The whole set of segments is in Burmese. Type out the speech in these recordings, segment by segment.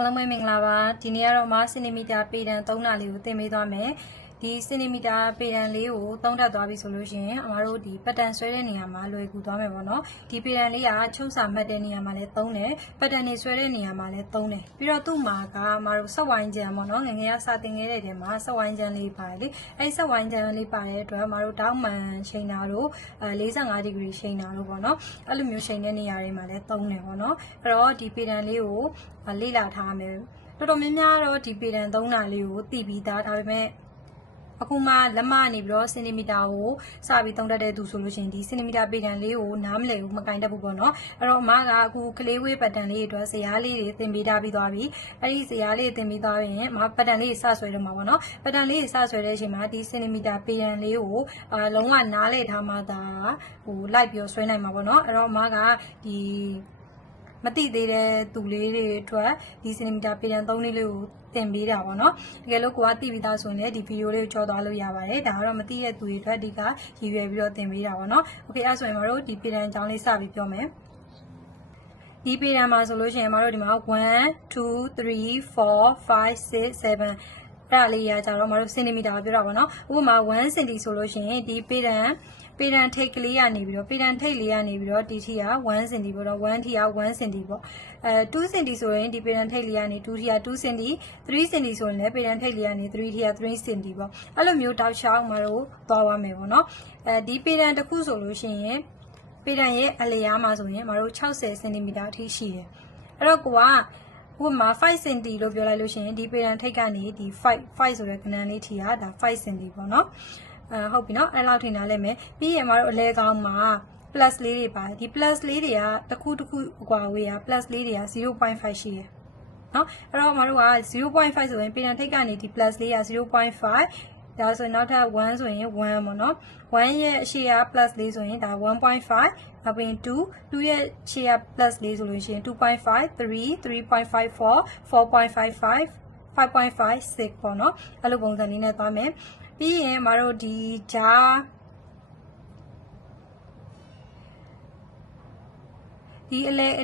အားလုံးပဲမင်္ဂလာပါဒီနေ့ကတော့မစင်တီမီတာပေတံ3နာလေးကိုသင်ပေးသွားမယ်ဒီစင်တီမီတာပေတံလေးကိုသုံးထပ်သွားပြီဆိုလို့ရှိရင်အမတို့ဒီပတ်တန်ဆွဲတဲ့နေရာမှာလွယ်ကူသွားမယ်ပေါ့နော်ဒီပေတံလေးကချုပ်စာမှတ်တဲ့နေရာမှာလည်းသုံးတယ်ပတ်တန်တွေဆွဲတဲ့နေရာမှာလည်းသုံးတယ်ပြီးတော့သူ့မှာကအမတို့ဆက်ဝိုင်းကြံပေါ့နော်ငငယ်ကစာသင်ခဲ့တဲ့တဲမှာဆက်ဝိုင်းကြံလေးပါတယ်လေအဲဒီဆက်ဝိုင်းကြံလေးပါတဲ့အတွက်အမတို့တောင်းမှန်ချိန်တာတို့45ဒီဂရီချိန်တာတို့ပေါ့နော်အဲ့လိုမျိုးချိန်တဲ့နေရာတွေမှာလည်းသုံးတယ်ပေါ့နော်အဲ့တော့ဒီပေတံလေးကိုလေ့လာထားမယ်တော်တော်များများတော့ဒီပေတံ3နာလေးကိုသိပြီးသားဒါပေမဲ့အခုမှလက်မနေပြီးတော့စင်တီမီတာကိုစပြီးသုံးတတ်တဲ့သူဆိုလို့ရှိရင်ဒီစင်တီမီတာပေတံလေးကိုနားမလည်ဘူးမကင်တတ်ဘူးပေါ့နော်အဲ့တော့အမကအခုကလေးဝေးပတ်တန်လေးတွေအတွက်ဇယားလေးတွေသင်ပေးထားပြီးသွားပြီအဲ့ဒီဇယားလေးသင်ပေးသွားရင်အမပတ်တန်လေးစဆွဲတော့မှာပေါ့နော်ပတ်တန်လေးစဆွဲတဲ့အချိန်မှာဒီစင်တီမီတာပေတံလေးကိုလုံးဝနားလည်ထားမှသာလိုက်ပြီးဆွဲနိုင်မှာပေါ့နော်အဲ့တော့အမကဒီမတိသေးတဲ့သူလေးတွေအတွက်ဒီစင်တီမီတာပေတံ3လေးကိုသင်ပေးတာပေါ့နော်တကယ်လို့ကိုကသိပြီးသားဆိုရင်လည်းဒီဗီဒီယိုလေးကိုကြော်သွားလို့ရပါတယ်ဒါကတော့မသိတဲ့သူတွေအတွက်ဒီကရည်ရွယ်ပြီးတော့သင်ပေးတာပေါ့နော်โอเคအဲ့ဆိုရင်မတို့ဒီပေတံအကြောင်းလေးစပြီးပြောမယ်ဒီပေတံမှာဆိုလို့ရှိရင်မတို့ဒီမှာ1 2 3 4 5 6 7အဲ့ဒါလေးရကြတော့မတို့စင်တီမီတာပြောတာပေါ့နော်ဥပမာ1စင်တီဆိုလို့ရှိရင်ဒီပေတံထိတ်ကလေးကနေပြီးတော့ပေတံထိတ်လေးကနေပြီးတော့ဒီထီက1စင်တီပေါ့တော့1ထီက1စင်တီပေါ့2စင်တီဆိုရင်ဒီပေတံထိတ်လေးကနေ2ထီက2စင်တီ3စင်တီဆိုရင်လည်းပေတံထိတ်လေးကနေ3ထီက3စင်တီပေါ့အဲ့လိုမျိုးတောက်ချောင်းမှာတော့သွားပါမယ်ပေါ့နော်ဒီပေတံတစ်ခုဆိုလို့ရှိရင်ပေတံရဲ့အလျားမှာဆိုရင်မတို့60စင်တီမီတာအထိရှိတယ်အဲ့တော့ကိုကဥပမာ5စင်တီလို့ပြောလိုက်လို့ရှိရင်ဒီပေတံထိတ်ကနေဒီ5ဆိုတဲ့ကဏ္ဍလေးထီကဒါ5စင်တီပေါ့နော်ဟုတ်ပြီနော်အဲ့လောက်ထင်တာလဲမယ်ပြီးရင်မတို့အလဲကောင်းမှာ plus လေးတွေပါတယ်ဒီ plus လေးတွေကတစ်ခုအကွာဝေးရ plus လေးတွေက 0.5 ရှိတယ်နော်အဲ့တော့မတို့က 0.5 ဆိုရင်ပေတံထိတ်ကနေဒီ plus လေးက 0.5 ဒါဆိုရင်နောက်ထပ်1ဆိုရင်1ပေါ့နော်1ရဲ့အရှေ့က plus လေးဆိုရင်ဒါ 1.5 နောက်ပြီး2ရဲ့ရှေ့က plus လေးဆိုလို့ရှိရင် 2.5 3 3.54 4.55 5.56ပေါ့နော်အဲ့လိုပုံစံလေးနဲ့သွားမယ်ပြီးရင်မတို့ဒီဂျာ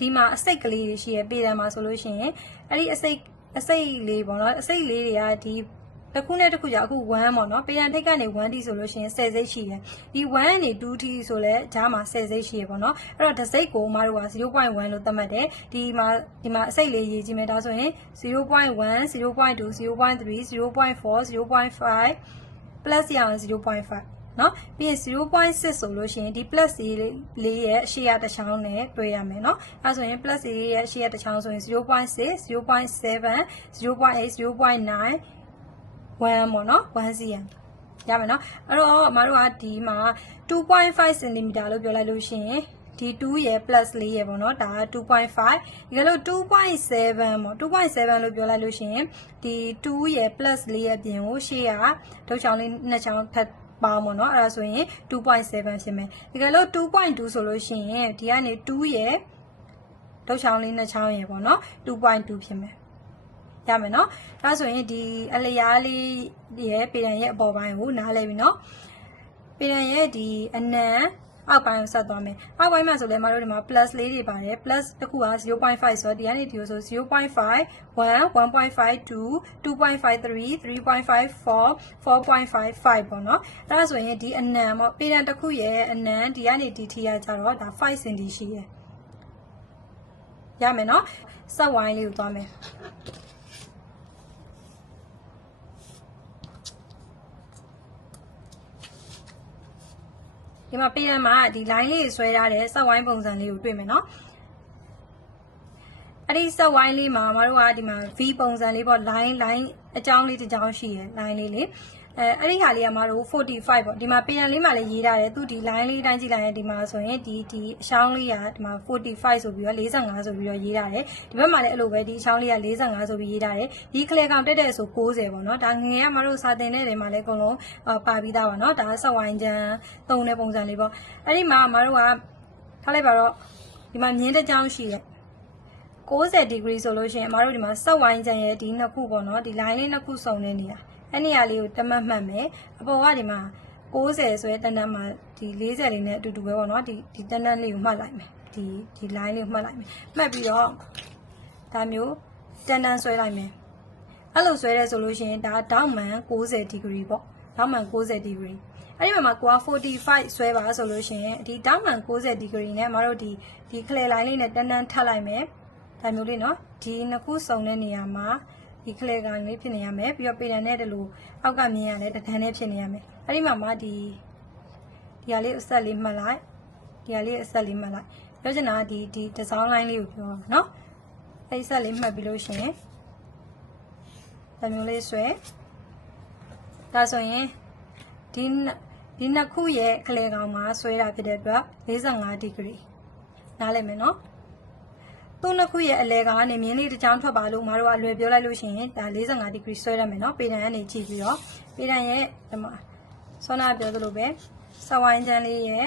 ဒီမှာအစိတ်ကလေးတွေရှိရပေတံမှာဆိုလို့ရှိရင်အဲ့ဒီအစိတ်လေးပေါ့နော်အစိတ်လေးတွေကဒီတစ်ခုနဲ့တစ်ခုကြာအခု1ပေါ့နော်ပေတံထိတ်ကနေ1ထိဆိုလို့ရှိရင်10စိတ်ရှိတယ်ဒီ1ကနေ2ထိဆိုလဲဂျာမှာ10စိတ်ရှိရပေါ့နော်အဲ့တော့တစ်စိတ်ကိုမတို့က 0.1 လို့သတ်မှတ်တယ်ဒီမှာအစိတ်လေးရေးကြည့်မယ်ဒါဆိုရင် 0.1 0.2 0.3 0.4 0.5 plus ရအောင် 0.5 နော်ပြီးရင် 0.6 ဆိုလို့ရှိရင်ဒီ plus လေးရဲ့အရှေ့ရတစ်ချောင်းနဲ့တွဲရမယ်နော်အဲဆိုရင် plus လေးရဲ့အရှေ့ရတစ်ချောင်းဆိုရင် 0.6 0.7 0.8 0.9 1ပေါ့နော်1 cm ရမယ်နော်အဲ့တော့အမတို့ကဒီမှာ 2.5 cm လို့ပြောလိုက်လို့ရှိရင်ဒီ2ရဲ့ plus 4ရဲ့ပေါ့နော်ဒါက 2.5 ဒီကလို့ 2.7 ပေါ့ 2.7 လို့ပြောလိုက်လို့ရှိရင်ဒီ2ရဲ့ plus 4ရဲ့ပြင်ကိုရှေ့ကဒုတ်ချောင်းလေးနှစ်ချောင်းထပ်ပေါင်းပေါ့နော်အဲ့ဒါဆိုရင် 2.7 ဖြစ်မယ်ဒီကလို့ 2.2 ဆိုလို့ရှိရင်ဒီကနေ2ရဲ့ဒုတ်ချောင်းလေးနှစ်ချောင်းရဲ့ပေါ့နော် 2.2 ဖြစ်မယ်ရမယ်နော်ဒါဆိုရင်ဒီအလျားလေးရဲ့ပေတံရဲ့အပေါ်ပိုင်းကိုနားလဲပြီနော်ပေတံရဲ့ဒီအနံအောက်ပိုင်းကိုဆက်သွားမယ်အောက်ပိုင်းမှာဆိုလဲမတို့ဒီမှာ plus လေးတွေပါတယ် plus တစ်ခုက 0.5 ဆိုတော့ဒီကနေဒီလိုဆို 0.5 1 1.5 2 2.5 3 3.5 4 4.55 ပေါ့နော်ဒါဆိုရင်ဒီအနံပေါ့ပေတံတစ်ခုရဲ့အနံဒီကနေဒီထိရကြတော့ဒါ5 cm ရှိရရမယ်နော်ဆက်ဝိုင်းလေးကိုသွားမယ်ဒီမှာပေတံမှာဒီ line လေးဆွဲထားတဲ့ဆက်ဝိုင်းပုံစံလေးကိုတွေ့မယ်နော်အဲ့ဒီဆက်ဝိုင်းလေးမှာမတို့ကဒီမှာ V ပုံစံလေးပေါ့ line အကြောင်းလေးတစ်ကြောင်းရှိရယ် line လေးလေအဲ့ဒီဟာလေးကမတို့45ပေါ့ဒီမှာပေတံလေးမှာလည်းရေးထားတယ်သူဒီ line လေးတိုင်းကြည့်လိုက်ရင်ဒီမှာဆိုရင်ဒီအချောင်းလေးကဒီမှာ45ဆိုပြီးတော့45ဆိုပြီးတော့ရေးထားတယ်ဒီဘက်မှာလည်းအဲ့လိုပဲဒီအချောင်းလေးက45ဆိုပြီးရေးထားတယ်ဒီခလေကောင်တက်တဲ့ဆို60ပေါ့နော်ဒါငယ်ကမတို့စာတင်တဲ့နေရာမှာလည်းအကုန်လုံးပါပြီးသားပါနော်ဒါဆက်ဝိုင်းချမ်းသုံးတဲ့ပုံစံလေးပေါ့အဲ့ဒီမှာမတို့ကထားလိုက်ပါတော့ဒီမှာမြင်းတစ်ကြောင်းရှိတယ်60 degree ဆိုလို့ရှိရင်အမတို့ဒီမှာဆက်ဝိုင်းချမ်းရဲ့ဒီနှစ်ခုပေါ့နော်ဒီ line လေးနှစ်ခုစုံနေနေတာအဲ့နေရာလေးကိုတမတ်မှတ်မယ်အပေါ်ကဒီမှာ60ဆိုရဲတန်းတန်းမှာဒီ40လေးနဲ့အတူတူပဲပေါ့နော်ဒီတန်းတန်းလေးကိုမှတ်လိုက်မယ်ဒီ line လေးကိုမှတ်လိုက်မယ်မှတ်ပြီးတော့ဒါမျိုး တန်တန်ဆွဲလိုက်မယ်အဲ့လိုဆွဲရဲဆိုလို့ရှိရင်ဒါတောက်မှန်60 degree ပေါ့တောက်မှန်60 degree အဲ့ဒီမှာကိုက45ဆွဲပါဆိုလို့ရှိရင်ဒီတောက်မှန်60 degree နဲ့မတို့ဒီခလေလိုင်းလေးနဲ့တန်တန်ထပ်လိုက်မယ်ဒါမျိုးလေးနော်ဒီနှစ်ခုစုံတဲ့နေရာမှာဒီခလေကောင်လေးဖြစ်နေရမယ်ပြီးတော့ပေတံနဲ့တလူအောက်ကမြင်ရတယ်တဒန်းနဲ့ဖြစ်နေရမယ်အဲ့ဒီမှာဒီဟာလေးအဆက်လေးမှတ်လိုက်ဒီဟာလေးအဆက်လေးမှတ်လိုက်ပြောချင်တာဒီဒီဇောင်းလိုင်းလေးကိုပြောနော်အဲ့ဆက်လေးမှတ်ပြီးလို့ရှိရင်ဒါမျိုးလေးဆွဲဒါဆိုရင်ဒီနှစ်ခုရဲ့ခလေကောင်မှာဆွဲတာဖြစ်တဲ့အတွက်45 degree နားလည်မယ်နော်သူ့နှစ်ခုရဲ့အလဲကောင်ကနေမြင်းလေးတစ်ချောင်းထွက်ပါလို့မတို့ကအလွယ်ပြောလိုက်လို့ရှိရင်ဒါ45 degree ဆွဲရမယ်နော်ပေတံကနေကြည့်ပြီးတော့ပေတံရဲ့ဒီမှာဆောနာပြောသလိုပဲစဝိုင်းချမ်းလေးရဲ့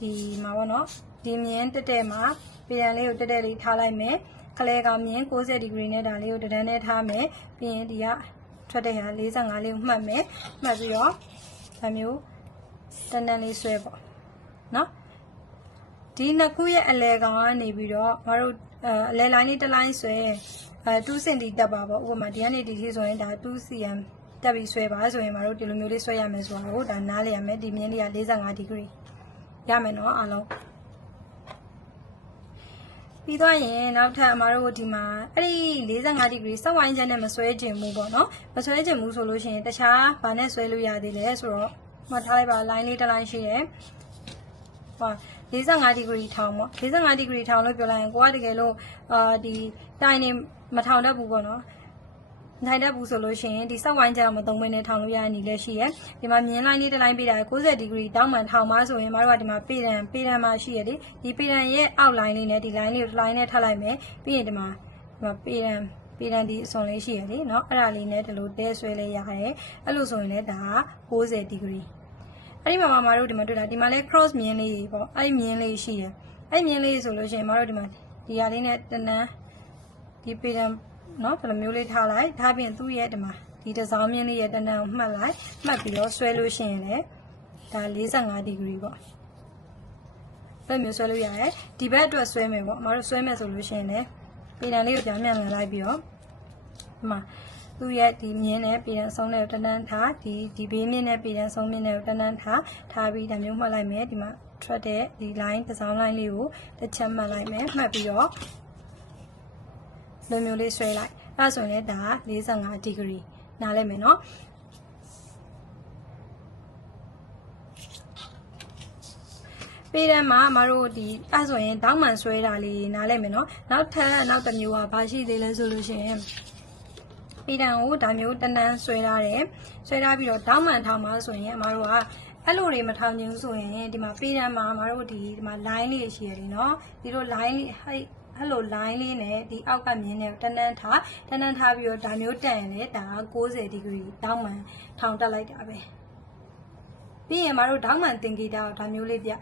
ဒီမှာပေါ့နော်ဒီမြင်းတက်တက်မှာပေတံလေးကိုတက်တက်လေးထားလိုက်မယ်ခလေကောင်မြင်း60 degree နဲ့ဒါလေးကိုတဒန်းနဲ့ထားမယ်ပြီးရင်ဒီကထွက်တဲ့ဟာ45လေးကိုမှတ်မယ်မှတ်ပြီးတော့ဒါမျိုးတန်တန်လေးဆွဲပေါ့နော်ဒီနှစ်ခုရဲ့အလဲကောင်ကနေပြီးတော့မတို့အလဲလိုင်းလေးတစ်လိုင်းဆွဲ2 cm တက်ပါပေါ့ဥပမာဒီကနေဒီထိဆိုရင်ဒါ2 cm တက်ပြီးဆွဲပါဆိုရင်မတို့ဒီလိုမျိုးလေးဆွဲရမယ်ဆိုတာကိုဒါနားလည်ရမယ်ဒီမြင်းလေးက45 degree ရမယ်နော်အားလုံးပြီးသွားရင်နောက်ထပ်အမတို့ဒီမှာအဲ့ဒီ45 degree စက်ဝိုင်းချက်နဲ့မဆွဲကျင်ဘူးပေါ့နော်မဆွဲကျင်ဘူးဆိုလို့ရှိရင်တခြားဘာနဲ့ဆွဲလို့ရသေးလဲဆိုတော့မှတ်ထားလိုက်ပါ line လေးတစ် line ရှိတယ်ဟော45 degree ထောင်ပေါ့45 degree ထောင်လို့ပြောလိုက်ရင်ကိုကတကယ်လို့ဒီတိုင်နေမထောင်တတ်ဘူးပေါ့နော်နိုင်တတ်ဘူးဆိုလို့ရှိရင်ဒီစက်ဝိုင်းချက်မသုံးဘဲနဲ့ထောင်လို့ရတဲ့နည်းလည်းရှိရဲ့ဒီမှာမြင်း line လေးတစ် line ပေးတာ60 degree တောင်းမှန်ထောင်ပါဆိုရင်မတို့ကဒီမှာပေတံမှာရှိရလေဒီပေတံရဲ့အောက် line လေးနဲ့ဒီ line လေးကို line နဲ့ထပ်လိုက်မယ်ပြီးရင်ဒီမှာပေတံဒီအစွန်လေးရှိရလေเนาะအဲ့ဒါလေးနဲ့ဒီလိုတဲဆွဲလေးရတယ်အဲ့လိုဆိုရင်လည်းဒါ60 degree အဲ့ဒီမှာမတို့ဒီမှာတွေ့တာဒီမှာလဲ cross မြင်းလေးပေါ့အဲ့ဒီမြင်းလေးရှိရအဲ့မြင်းလေးဆိုလို့ရှိရင်မတို့ဒီမှာဒီဟာလေးနဲ့တနန်းဒီပေတံเนาะဒီလိုမျိုးလေးထားလိုက်ထားပြီးသူ့ရဲ့ဒီမှာဒီတစောင်းမြင်းလေးရဲ့တနန်းကိုမှတ်လိုက်မှတ်ပြီးတော့ဆွဲလို့ရှိရင်လည်းဒါ45 degree ပေါ့အဲ့မျိုးဆွဲလို့ရတယ်ဒီဘက်အတွက်ဆွဲမယ်ပေါ့မတို့ဆွဲမယ်ဆိုလို့ရှိရင်လည်းပေတံလေးကိုပြန်မြန်လိုက်ပြီးတော့ဒီမှာသူ့ရဲ့ဒီမြင်းနဲ့ပေတံဆုံးတဲ့တနန်းထားဒီဘေးမြင်းနဲ့ပေတံဆုံးမြင်းနဲ့တနန်းထားပြီးဒါမျိုးမှတ်လိုက်မယ်ဒီမှာထွက်တဲ့ဒီ line တစောင်း line လေးကိုတစ်ချက်မှတ်လိုက်မယ်မှတ်ပြီးတော့လိုမျိုးလေးဆွဲလိုက်အဲ့ဆိုရင်လည်းဒါ45 degree နားလဲမယ်နော်ပေတံမှာမတို့ဒီအဲ့ဆိုရင်တောင်းမှန်ဆွဲတာလေးနားလဲမယ်နော်နောက်တစ်မျိုးကဘာရှိသေးလဲဆိုလို့ရှိရင်ပေတံကိုဒါမျိုးတနန်းဆွဲထားတယ်ဆွဲထားပြီးတော့တောင်းမှန်ထောင်ပါဆိုရင်အမတို့ကအဲ့လိုတွေမထောင်ချင်ဘူးဆိုရင်ဒီမှာပေတံမှာအမတို့ဒီမှာ line လေးရှိရတယ်နော်ဒီလို line လေးအဲ့လို line လေးနဲ့ဒီအောက်ကမြင်းနဲ့တနန်းထားပြီးတော့ဒါမျိုးတက်ရင်လည်းဒါ60 degree တောင်းမှန်ထောင်တက်လိုက်တာပဲပြီးရင်အမတို့တောင်းမှန်သင်္ကေတကိုဒါမျိုးလေးပြ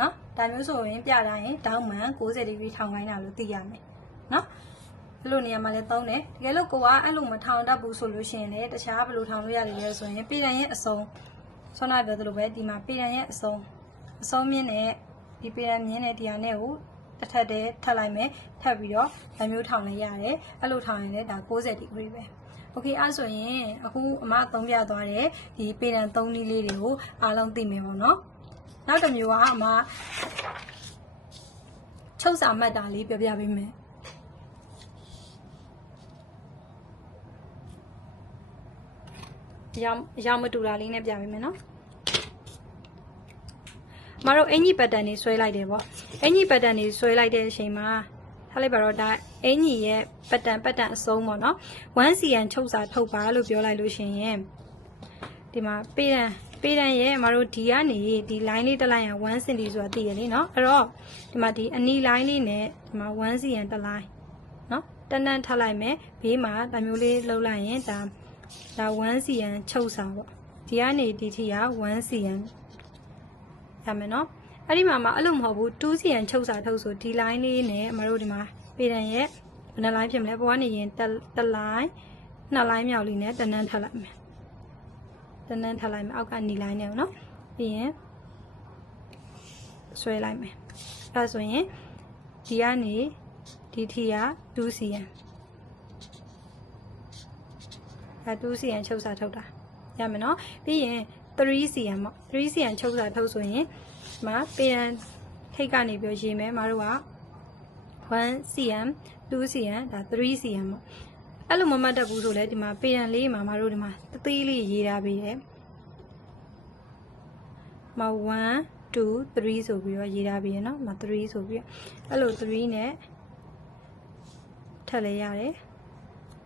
နော်ဒါမျိုးဆိုရင်ပြတိုင်းတောင်းမှန်60 degree ထောင်ခိုင်းတာလို့သိရမယ်နော်အဲ့လိုနေရာမှာလည်းသုံးတယ်တကယ်လို့ကိုကအဲ့လိုမထောင်တတ်ဘူးဆိုလို့ရှိရင်လည်းတခြားဘယ်လိုထောင်လို့ရတယ်လဲဆိုရင်ပေတံရဲ့အစုံဆွမ်းနာပြောသလိုပဲဒီမှာပေတံရဲ့အစုံမြင့်နဲ့ဒီပေတံမြင့်နဲ့ဒီဟာနဲ့ကိုတစ်ထပ်တည်းထပ်လိုက်မယ်ထပ်ပြီးတော့ဒါမျိုးထောင်လိုက်ရတယ်အဲ့လိုထောင်ရင်လည်းဒါ60 degree ပဲโอเคအဲ့ဆိုရင်အခုအမသုံးပြသွားတဲ့ဒီပေတံ3နည်းလေးတွေကိုအားလုံးသိမယ်ပေါ့နော်နောက်တစ်မျိုးကအမချုပ်စာမှတ်တာလေးပြောပြပေးမယ်ရောင်မတူတာလေးနဲ့ပြပေးမယ်နော်မတို့အင်ကြီးပတ်တန်တွေဆွဲလိုက်တယ်ပေါ့အင်ကြီးပတ်တန်တွေဆွဲလိုက်တဲ့အချိန်မှာထားလိုက်ပါတော့ဒါအင်ကြီးရဲ့ပတ်တန်အစုံပေါ့နော် 1cm ချုပ်စာထုတ်ပါလို့ပြောလိုက်လို့ရှိရင်ဒီမှာပေတံရဲ့မတို့ဒီကနေဒီ line လေးတစ်လိုင်းက 1cm ဆိုတာသိရလေနော်အဲ့တော့ဒီမှာဒီအနီ line လေးနဲ့ဒီမှာ 1cm တစ်လိုင်းနော်တန်းထားလိုက်မယ်ဘေးမှာဒါမျိုးလေးလှုပ်လိုက်ရင်ဒါ 1cm ချုပ်စာပေါ့ဒီကနေဒီထိက 1cm ရမယ်နော်အဲ့ဒီမှာအဲ့လိုမဟုတ်ဘူး 2cm ချုပ်စာထုတ်ဆိုဒီ line လေးနဲ့အမတို့ဒီမှာပေတံရဲ့ဘယ်နှ line ဖြစ်မလဲပေါ်ကနေရင်တစ် line နှစ် line မြောက်လေးနဲ့တန်းထားလိုက်မယ်အောက်ကနေ line နဲ့နော်ပြီးရင်ဆွဲလိုက်မယ်အဲ့ဆိုရင်ဒီကနေဒီထိက 2cm 2cm ချုပ်စာထုတ်တာရမယ်နော်ပြီးရင် 3cm ပေါ့ 3cm ချုပ်စာထုတ်ဆိုရင်ဒီမှာပေရန်ထိတ်ကနေပြီးရေးမယ်မတို့က 1cm 2cm ဒါ 3cm ပေါ့အဲ့လိုမမှတ်တတ်ဘူးဆိုလဲဒီမှာပေရန်လေးမှာမတို့ဒီမှာတသေးလေးရေးထားပေးတယ်မ1 2 3ဆိုပြီးတော့ရေးထားပေးရနော်မ3ဆိုပြီးအဲ့လို3နဲ့ထပ်လဲရတယ်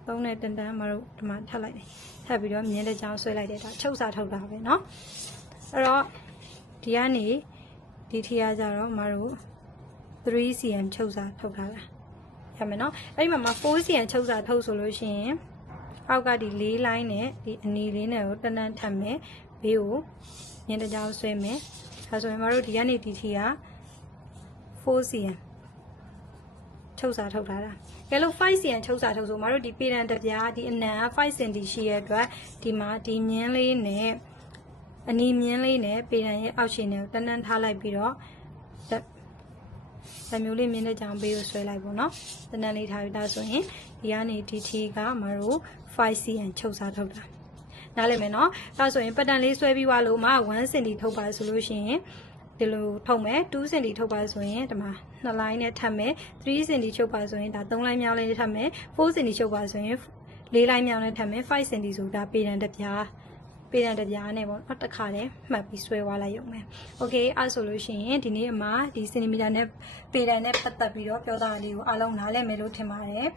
3နဲ့တန်တန်မတို့ဒီမှာထပ်လိုက်တယ်ထပ်ပြီးတော့မြင်းတစ်ချောင်းဆွဲလိုက်တယ်ဒါချုပ်စာထုတ်တာပဲเนาะအဲ့တော့ဒီကနေဒီထီရကြတော့မတို့ 3cm ချုပ်စာထုတ်ထားတာရမယ်เนาะအဲ့ဒီမှာ 4cm ချုပ်စာထုတ်ဆိုလို့ရှိရင်အောက်ကဒီ4 line နဲ့ဒီအနီလေးနဲ့ကိုတန်းတန်းထပ်မယ်ဘေးကိုမြင်းတစ်ချောင်းဆွဲမယ်ဒါဆိုရင်မတို့ဒီကနေဒီထီရ 4cm ချုပ်စာထုတ်ထားတာကဲလို့ 5cm ချုပ်စာထုတ်ဆိုမတို့ဒီပေရန်တစ်ပြားဒီအနံက 5cm ရှိရတဲ့အတွက်ဒီမှာဒီမြင်းလေးနဲ့အနီမြင်းလေးနဲ့ပေရန်ရဲ့အောက်ခြေနဲ့တန်းတန်းထားလိုက်ပြီးတော့ဒါမျိုးလေးမြင်းတဲ့ကြောင်ပေးကိုဆွဲလိုက်ပေါ့နော်တန်းတန်းလေးထားပြီးသားဆိုရင်ဒီကနေဒီထီကမတို့ 5cm ချုပ်စာထုတ်တာနားလည်မယ်နော်ဒါဆိုရင်ပတ်တန်လေးဆွဲပြီးွားလို့မှ 1cm ထုတ်ပါဆိုလို့ရှိရင်ဒီလိုထုတ်မယ် 2cm ထုတ်ပါဆိုရင်ဒီမှာ2 line နဲ့ထပ်မယ် 3cm ချုပ်ပါဆိုရင်ဒါ3 line မြောင်းလေးနဲ့ထပ်မယ် 4cm ချုပ်ပါဆိုရင်4 line မြောင်းနဲ့ထပ်မယ် 5cm ဆိုတာပေရန်တစ်ပြားနဲ့ပေါ့တစ်ခါတည်းမှတ်ပြီးဆွဲသွားလိုက်ရုံပဲโอเคအဲ့ဆိုလို့ရှိရင်ဒီနေ့အမဒီစင်တီမီတာနဲ့ပေရန်နဲ့ပတ်သက်ပြီးတော့ပြောတာလေးကိုအားလုံးနားလည်မယ်လို့ထင်ပါတယ်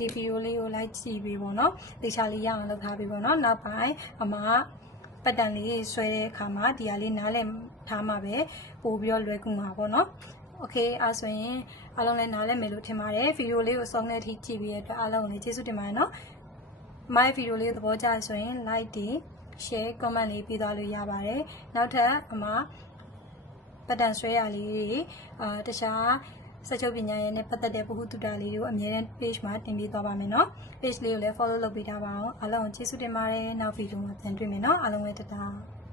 ဒီဗီဒီယိုလေးကိုလိုက်ကြည့်ပြီးပေါ့နော်သေချာလေးရအောင်လုပ်ထားပြီးပေါ့နော်နောက်ပိုင်းအမပတ်တန်လေးဆွဲတဲ့အခါမှာဒီဟာလေးနားလည်ထားမှာပဲပို့ပြီးတော့လွယ်ကူမှာပေါ့နော်โอเคအဲ့ဆိုရင်အားလုံးလည်းနားလည်မယ်လို့ထင်ပါတယ်ဗီဒီယိုလေးကိုအဆုံးနဲ့ထိကြည့်ပြီးရတဲ့အတွက်အားလုံးကိုလည်းကျေးဇူးတင်ပါတယ်နော် my ဗီဒီယိုလေးသဘောကျဆိုရင် like ဒီ share comment လေးပေးသွားလို့ရပါတယ်နောက်ထပ်အမပတ်တန်ဆွဲရလေးတွေတခြားစချုပ်ပညာရေးနဲ့ပတ်သက်တဲ့ဗဟုသုတလေးတွေကိုအမြဲတမ်း page မှာတင်ပေးသွားပါမယ်နော် page လေးကိုလည်း follow လုပ်ပေးထားပါအောင်အားလုံးကိုကျေးဇူးတင်ပါတယ်နောက်ဗီဒီယိုမှာပြန်တွေ့မယ်နော်အားလုံးလည်းတတား